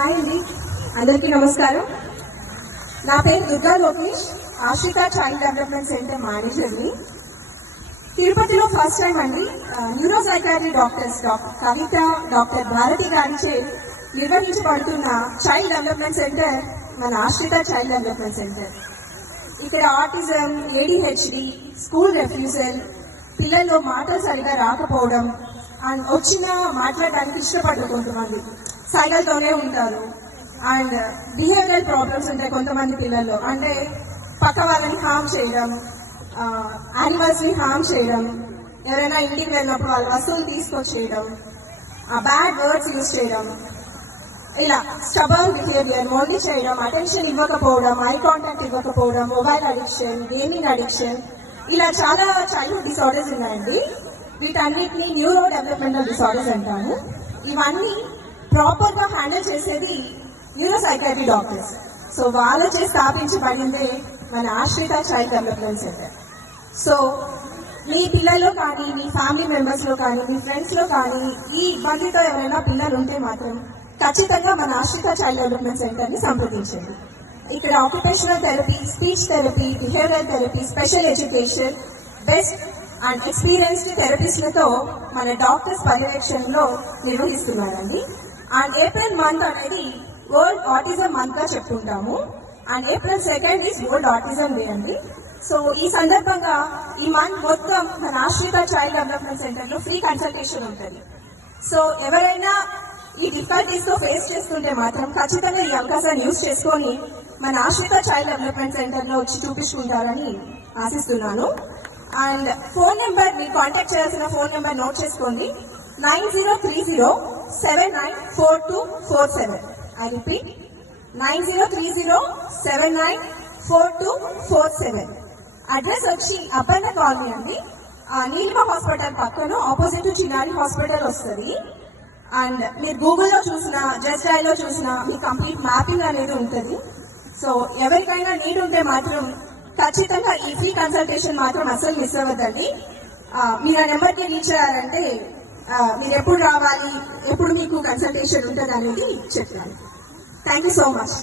Hi అండి, అందరికీ నమస్కారం. నా పేరు దుర్గా లోకేష్, ఆశ్రిత చైల్డ్ డెవలప్మెంట్ సెంటర్ మేనేజర్ని. తిరుపతిలో ఫస్ట్ టైం అండి న్యూరో సైకాట్రీ డాక్టర్స్ డాక్టర్ కవిత, డాక్టర్ భారతి గారిచే నిర్వహించబడుతున్న చైల్డ్ డెవలప్మెంట్ సెంటర్ మన ఆశ్రిత చైల్డ్ డెవలప్మెంట్ సెంటర్. ఇక్కడ ఆటిజం, ఏడిహెచ్డి, స్కూల్ రెఫ్యూజల్, పిల్లల్లో మాటలు సరిగా రాకపోవడం, అండ్ వచ్చినా మాట్లాడడానికి ఇష్టపడరు, కొంతమంది సైకిల్తోనే ఉంటారు, అండ్ బిహేవియరల్ ప్రాబ్లమ్స్ ఉంటాయి కొంతమంది పిల్లల్లో. అంటే పక్క వాళ్ళని హామ్ చేయడం, యానిమల్స్ని హామ్ చేయడం, ఎవరైనా ఇంటికి వెళ్ళినప్పుడు వాళ్ళ వస్తువులు తీసుకొచ్చేయడం, బ్యాడ్ వర్డ్స్ యూజ్ చేయడం, ఇలా స్టబర్న్ బిహేవియర్, మొండి చేయడం, అటెన్షన్ ఇవ్వకపోవడం, ఐ కాంటాక్ట్ ఇవ్వకపోవడం, మొబైల్ అడిక్షన్, గేమింగ్ అడిక్షన్, ఇలా చాలా చైల్డ్హుడ్ డిసార్డర్స్ ఉన్నాయండి. వీటన్నిటిని న్యూరో డెవలప్మెంటల్ డిసార్డర్స్ అంటాము. ఇవన్నీ ప్రాపర్గా హ్యాండిల్ చేసేది న్యూరో సైకాట్రీ డాక్టర్స్. సో వాళ్ళచే స్థాపించబడిందే మన Ashritha child development centre. So మీ పిల్లల్లో కానీ, మీ ఫ్యామిలీ మెంబర్స్లో కానీ, మీ ఫ్రెండ్స్లో కానీ ఈ ఇబ్బందితో ఎవరైనా పిల్లలు ఉంటే మాత్రం ఖచ్చితంగా మన ఆశ్రిత చైల్డ్ డెవలప్మెంట్ సెంటర్ని సంప్రదించండి. ఇక్కడ occupational therapy, speech therapy, behavioural therapy, special education, best and experienced థెరపిస్ట్లతో మన డాక్టర్స్ పర్యవేక్షణలో నిర్వహిస్తున్నారండి. అండ్ ఏప్రిల్ మంత్ అనేది వరల్డ్ ఆటిజం మంత్ గా చెప్పుకుంటాము. And April 2 is world autism day అండి. సో ఈ సందర్భంగా ఈ మంత్ మొత్తం మన ఆశ్రిత చైల్డ్ డెవలప్మెంట్ సెంటర్లో ఫ్రీ కన్సల్టేషన్ ఉంటుంది. సో ఎవరైనా ఈ డిఫికల్టీస్ తో ఫేస్ చేస్తుంటే మాత్రం ఖచ్చితంగా ఈ అవకాశాన్ని యూజ్ చేసుకొని మన ఆశ్రిత చైల్డ్ డెవలప్మెంట్ సెంటర్లో వచ్చి చూపించుకుంటారని ఆశిస్తున్నాను. అండ్ ఫోన్ నెంబర్, మీరు కాంటాక్ట్ చేయాల్సిన ఫోన్ నెంబర్ నోట్ చేసుకోండి, 9030794247. I repeat, 9030794247. అడ్రస్ వచ్చి అపర్ణ కాలనీ అండి, నీలిమ హాస్పిటల్ పక్కన ఆపోజిట్ టు చిన్నారి హాస్పిటల్ వస్తుంది. అండ్ మీరు గూగుల్లో చూసినా, జస్ట్ డైల్లో చూసినా మీ కంప్లీట్ మ్యాపింగ్ అనేది ఉంటుంది. సో ఎవరికైనా నీడ్ ఉంటే మాత్రం ఖచ్చితంగా ఈ ఫ్రీ కన్సల్టేషన్ మాత్రం అసలు మిస్ అవ్వద్దండి. మీరు ఆ నెంబర్కి రీచ్ అయ్యారంటే మీరు ఎప్పుడు రావాలి, ఎప్పుడు మీకు కన్సల్టేషన్ ఉంటుంది అనేది చెప్తాను. Thank you so much.